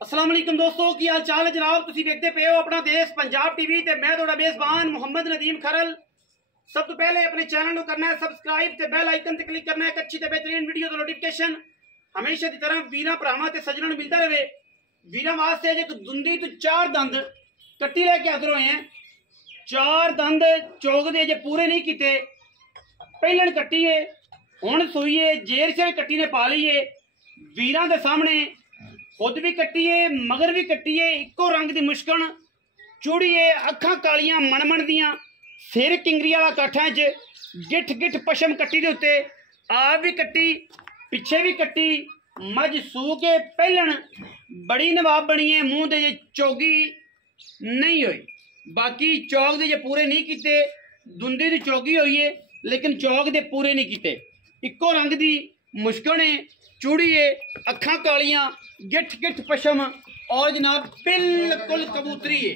अस्सलाम वालेकुम दोस्तों की हाल चाल है जनाब। तुसी देखते पे हो अपना देश पंजाब टीवी ते मैं थोड़ा मेजबान मोहम्मद नदीम खरल। सब तो पहले अपने चैनल को करना है सबसक्राइब ते बेल आइकन ते क्लिक करना है। अच्छी ते बेहतरीन वीडियो तो नोटिफिकेशन हमेशा की तरह वीरा भरावां ते सज्जनों नूं मिलता रहे। वीरा वास्ते अजे दुंदी तो 4 दंद कट्टी लेके हाजिर होए हैं। 4 दंद चौगदे अजे पूरे नहीं किते। पहलन कट्टी है हुण सूई है, जेर से कट्टी ने पा ली है। वीरां दे सामने खुद भी कट्टी है मगर भी कट्टी है, इको रंग की मुश्कन चूड़ी है, अखां कालियां मनमन दियां, सिर किंगरी वाला काठा च गिठ गिठ पशम कट्टी दे उत्ते आप भी कट्टी पिछे भी कट्टी। मझ सू के पहलन बड़ी नवाब बनी है, मूँह दे चौगी नहीं हुई। बाकी चौक दे पूरे नहीं किते, दुंदी दी चौगी हुई है लेकिन चौक दे पूरे नहीं किते। इको रंग की मुश्कन है, चूड़ी है, अखां कालियां, गिठ गिठ पशम और जनाब बिल्कुल कबूतरी है,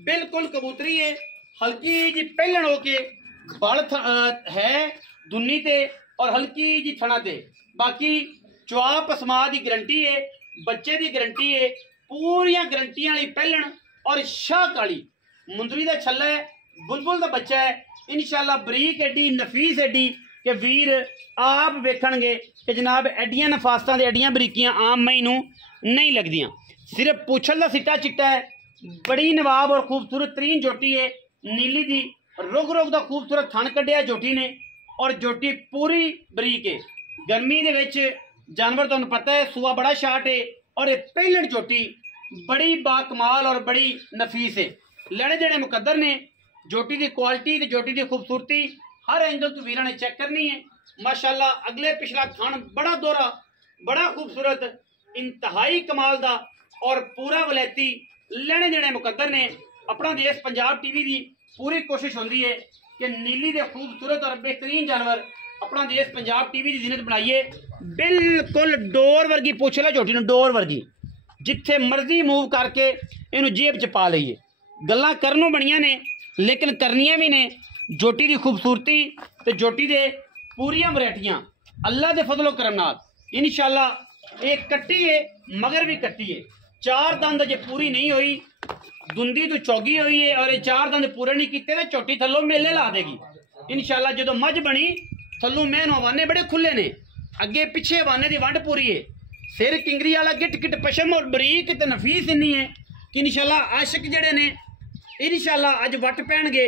बिल्कुल कबूतरी है। हल्की जी पहलन होके बल है दुन्नी ते और हल्की जी थना ते। बाकी चवा पसमा की गारंटी है, बच्चे की गारंटी है, पूरिया गारंटियां वाली पहलन और शाह काली मुंदरी का छल्ला है, बुलबुल का बच्चा है। इंशाल्लाह बरीक एडी नफीस एडी कि वीर आप वेखणगे कि जनाब एडियां नफासतां दे एडियां बरीकियां आम मई नूं नहीं लगदियां। सिर्फ पूछल दा सिट्टा चिट्टा है, बड़ी नवाब और खूबसूरत तरीन जोटी है। नीली दी रुग रुग दा खूबसूरत थन कढ़िया जोटी ने और जोटी पूरी बरीक है। गर्मी दे विच जानवर तुहानूं पता है सूआ बड़ा शार्ट है और ये पहलन जोटी बड़ी बाकमाल और बड़ी नफीस है। लड़े जड़े मुकद्दर ने जोटी की क्वालिटी ते जोटी की खूबसूरती हर एंगल तो वीरां ने चेक करनी है। माशाल्लाह अगले पिछला थन बड़ा दोहरा, बड़ा खूबसूरत, इंतहाई कमाल दा और पूरा वलैती। लेने देने मुकद्दर ने अपना देश पंजाब टीवी की पूरी कोशिश होती है कि नीली दे खूबसूरत और बेहतरीन जानवर अपना देश पंजाब टीवी की जिन्नत बनाइए। बिल्कुल डोर वर्गी पुछ ला झोटी ने, डोर वर्गी जिथे मर्जी मूव करके इनू जेब च पा लईए। गल्लां करनों बड़ियां ने लेकिन करनियां भी ने। जोटी की खूबसूरती ते जोटी दे पूरियां वैरायटियां अल्लाह के फजलो करम नाल इंशाल्लाह एक कट्टी है मगर भी कट्टी है। 4 दंद अजे पूरी नहीं हुई, दुंदी तो चौगी हुई है और ये 4 दंद पूरे नहीं किते तो चोटी थल्लों मेले ला देगी इंशाल्लाह। जो मझ बनी थल्लों मैन हवाने बड़े खुले ने, अगे पिछे हवाने की वंड पूरी है। सिर किंगरी वाला गिट गिट पशम और बरीक ते नफीस इन्नी है कि इंशाल्लाह आशिक जड़े ने इंशाल्लाह अज वट पैणगे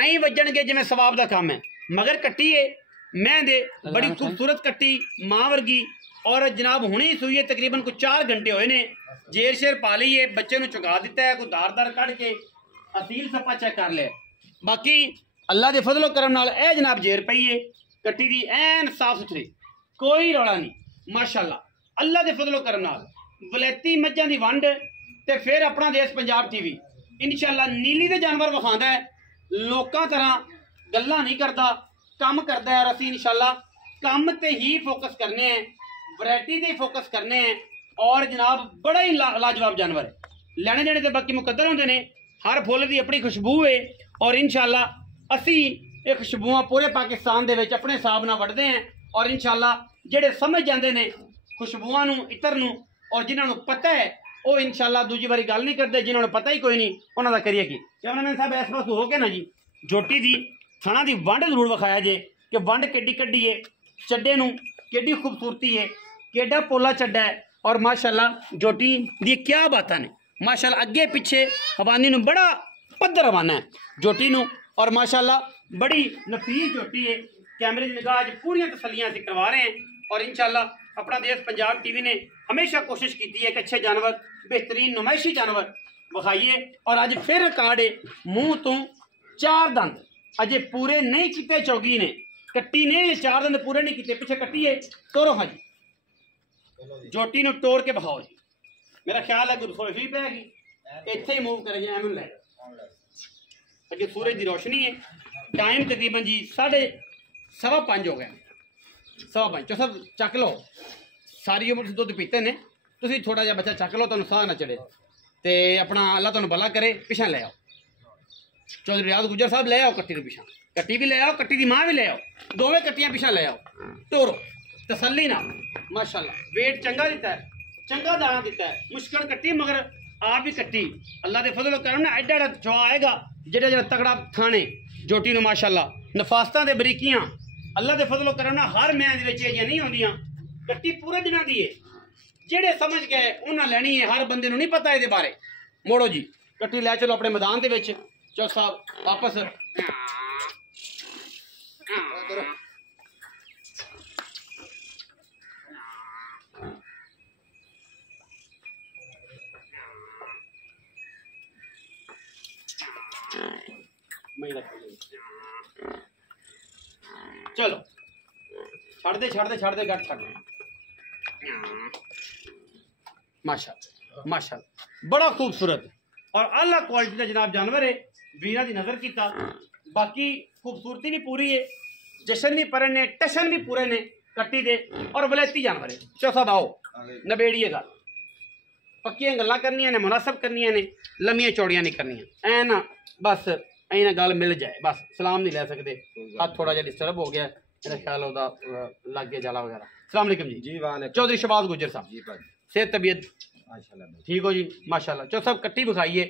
ऐं वजणगे जिवें सवाब का काम है। मगर कट्टी है मैं दे बड़ी खूबसूरत कट्टी मां वर्गी और जनाब हुणे ही सूई है, तकरीबन कुछ 4 घंटे होए ने। जेर शेर पा ली है, बच्चे नूं चुका दिता है, कोई दार दार कढ़ के असील सप्पा चेक कर लिया। बाकी अल्लाह के फजलो करम नाल ए जनाब जेर पई है कट्टी दी ऐन साफ सुथरी, कोई रौला नहीं माशाल्लाह। अल्लाह के फजलो करम नाल वलैती मज्जां दी वंड ते फिर अपना देश पंजाब टीवी इंशाल्लाह नीली दे जानवर विखांदा है, लोकां तरह गल्लां नहीं करता, काम करता है। और असीं इंशाल्लाह काम ते ही फोकस करने हैं, वैरायटी ते फोकस करने हैं और जनाब बड़ा ही लाजवाब जानवर है। लैने देने ते बाकी मुकद्दर होंदे ने, हर फुल की अपनी खुशबू है और इंशाल्लाह असी ये खुशबुआं पूरे पाकिस्तान दे विच अपने हिसाब नाल वड्डदे हैं। और इंशाल्लाह जेड़े समझ जाते हैं खुशबुआं नूं इतर नूं और जिन्होंने पता है वो इंशाल्लाह दूजी बारी गल नहीं करते, जिन्होंने पता ही कोई नहीं उन्होंने करिए कि कैमरामैन साहब इस पास हो के ना जी जोटी दी थणा दी वंड जरूर विखाया जे कि वंड केडी कड्डी है, चड्डे नूं केडी खूबसूरती है, केडा पोला चड्डा है और माशाल्लाह जोटी दी क्या बातां ने। माशाल्लाह अगे पिछे हवानी नूं बड़ा पद्धर हवाना है जोटी नूं और माशाल्लाह बड़ी नफीस जोटी है। कैमरे की निगाह पूरी तसलियां असीं करवा रहे हैं और इंशाल्लाह अपना देश पंजाब टीवी ने हमेशा कोशिश की है कि अच्छे जानवर बेहतरीन नुमाइशी जानवर विखाइए। और अज फिर रिकॉर्ड है मूँह तो 4 दंद अजे पूरे नहीं किते चौगी ने, कट्टी ने 4 दंद पूरे नहीं किते। पिछे कट्टी है तोरो हाँ जी जोटी नूं टोर के बखाओ जी। मेरा ख्याल है कि रसोई पैगी इत्थे ही मूव करे जी एवं लै अगे सूरज की रोशनी है। टाइम तकरीबन जी 5:15 हो गया, 5:15 चो सब चक लो। सारी उम्र दुध पीते ने, तुसीं थोड़ा जिहा बच्चा चक लो, तुहानूं साह ना चढ़े ते अपना अल्लाह तुहानूं भला करे। पिछा ले आओ चौधरी रियाज गुजर साहब, ले आओ कट्टी पिछा, कट्टी भी ले आओ, कट्टी की माँ भी ले आओ, दोवें कट्टियां पिछा ले आओ, टोरो तसल्ली ना। माशाल्लाह वेट चंगा दिता है, चंगा दाना दिता है, मुश्किल कट्टी मगर आप भी कट्टी। अल्लाह के फजल करम ना एडा एडा चवा आएगा जेड़ा जेड़ा तगड़ा थाने जोटी नु माशाअल्लाह नफासतां दे बरीकियां अल्लाह के फजल करम ना हर मैं दे विच ये नहीं होंदियां। कट्टी पूरे दिनां दी है, जेड़े समझ गए उन्हां लैनी है, हर बंदे नु नहीं पता इहदे बारे। मोड़ो जी कट्टी लै चलो अपने मैदान दे विच। चौक साहब वापस चलो छड़ दे गट छड़ दे। माशाअल्लाह माशाअल्लाह बड़ा खूबसूरत और आला क्वालिटी का जनाब जानवर है। वीरा की नजर किया, बाकी खूबसूरती भी पूरी है, जशन भी पर ने, टशन भी पूरे ने कट्टी दे और वलैती जानवर है। चौथा आओ नबेड़िए गल पक्कियां गल्लां करनियां ने, मुनासब करनियां ने, लम्मियां चौड़ियां नहीं करनियां। ऐ ना बस ऐ ना गल मिल जाए, बस सलाम नहीं ले सकते। हाथ थोड़ा जिहा डिस्टर्ब हो गया, मेरा ख्याल होता लग गया जाला वगैरह। अस्सलाम वालेकुम जी। जी वालेकुम। चौधरी शहबाज गुजर साहब जी भाई, सेहत तबीयत माशाल्लाह ठीक हो जी? माशाल्लाह। चौ सब कट्टी विखाइए,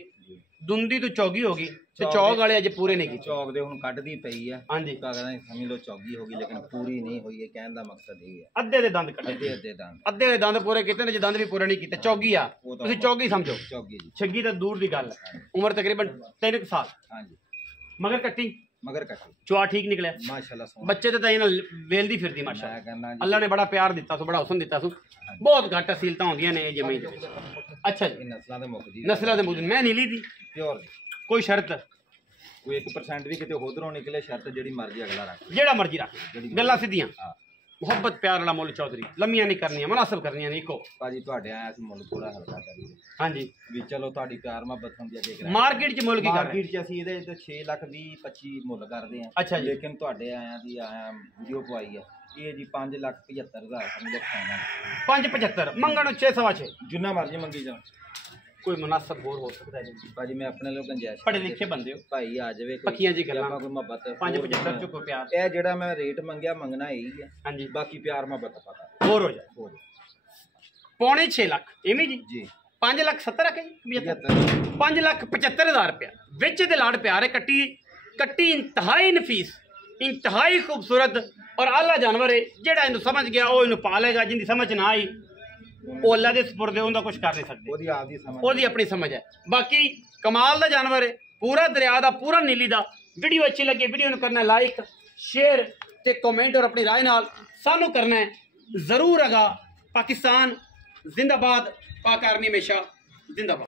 दुंदी तो चौगी होगी ते चौक वाले अजे पूरे नहीं की। चौक दे हुण कटदी पई है। हाँ जी कहना समझ लो चौगी होगी, लेकिन पूरी नहीं हुई है। कहने का मकसद ये है अद्धे दे दंद कट्टे, अद्धे दांत अद्धे दे दंद पूरे कीते ने, जे दंद भी पूरे नहीं कीते चौगी आ। तुसीं चौगी समझो, चौगी जी। छग्गी तो दूर की गल है। उम्र तकरीबन 3 साल। हाँ जी, मगर कट्टी मगर कटी चुआ ठीक निकलिया माशाल्लाह। सोहना बच्चे तो इन्हें वेलदी फिरदी माशाल्लाह। मैं कहना जी, अल्लाह ने बड़ा प्यार दिता सो, बड़ा हुसन दिता सो। बहुत घट असीलतां होंदियां ने जमीन दे विच। अच्छा जी, इन नस्लां दे मुकदी नस्लां दे मुजब मैं नीली दी प्योर कोई शर्त कोई 1% भी किते होदरों निकले, शर्त जेड़ी मर्जी अगला रख जेड़ा मर्जी रख, गल्लां सीधियां, हाँ मुहब्बत प्यार वाला मुल चौधरी, लम्मियां नहीं करनियां, मुनासिब करनियां नहीं। इको भाजी तुहाडे आया सी मुल थोड़ा हल्का करिए हाँ जी। भी, चलो तुहाडी प्यार मुहब्बत हुंदी अगे करा। मार्केट च मुल की कर रहे मार्केट च ਅਸੀਂ ਇਹਦੇ ਤੇ 6 ਲੱਖ 20 25 ਮੁੱਲ ਕਰਦੇ ਆ। ਅੱਛਾ ਜੀ। ਲੇਕਿਨ ਤੁਹਾਡੇ ਆਇਆਂ ਦੀ ਆਇਆ ਵੀਡੀਓ ਪਵਾਈ ਆ, ਇਹ ਜੀ 5,75,000 ਸਮਝੋ ਫਾਈਨਲ। 575 ਮੰਗਣ 6/6 ਜਿੰਨਾ ਮਰਜ਼ੀ ਮੰਗੀ ਜਾ कोई मुनासिब होर हो सकता है जी। ਭਾਜੀ ਮੈਂ ਆਪਣੇ ਲੋਕ ਗੁੰਜਾਇਸ਼ पढ़े लिखे बंदे हो, ਭਾਈ ਆ ਜਾਵੇ ਕੋਈ, पक्कियां जी गल्लां। ਆਪਾਂ ਕੋਈ ਮੁਹੱਬਤ 575 ਚ कोई प्यार ਇਹ ਜਿਹੜਾ ਮੈਂ ਰੇਟ ਮੰਗਿਆ ਮੰਗਣਾ ਇਹੀ ਹੈ। हाँ जी ਬਾਕੀ ਪਿਆਰ ਮੁਹੱਬਤ ਪਤਾ होर हो जाए। ਹੋਰ 6.5 ਲੱਖ ਇਵੇਂ ਜੀ। ਜੀ 5 ਲੱਖ 70 रखे जी 75 5,75,000 रुपया विच दे लाड़ प्यार है। कट्टी कट्टी इंतहाई नफीस, इंतहाई खूबसूरत और आला जानवर है। जेड़ा इनू समझ गया वो इनू पालेगा, जिंदी समझ ना आई वो अल्लाह दे सुपुर्द है, उनका कुछ कर नहीं सकते, ਉਹਦੀ ਆਪਦੀ ਸਮਝ ਉਹਦੀ अपनी समझ है। बाकी कमाल ਦਾ जानवर है, पूरा दरिया ਦਾ पूरा नीली ਦਾ। वीडियो अच्छी लगे वीडियो ਨੂੰ करना लाइक शेयर ते कमेंट और अपनी राय नाल सानू करना है जरूर। अगा पाकिस्तान जिंदाबाद, पाक आर्मी हमेशा जिंदाबाद।